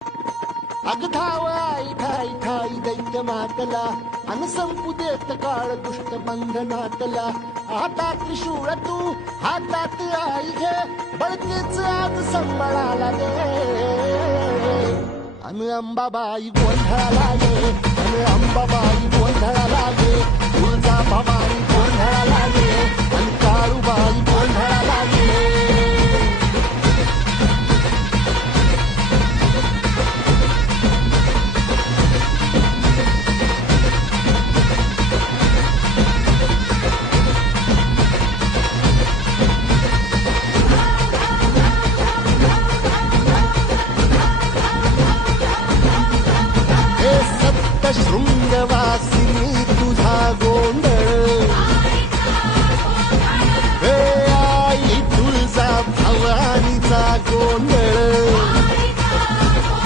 अग धाव आई ठाई ठाई दैत्य मातला अन संपू देत काळ दुष्ट बंधनातला आता त्रिशूळ तू हातात आई घे बळतेच आज संबळाला दे अन अंबाबाई गोंधळाला ये अन अंबाबाई गोंधळाला ये तुळजा भवानी गोंधळाला ये अन काळूबाई गोंधळाला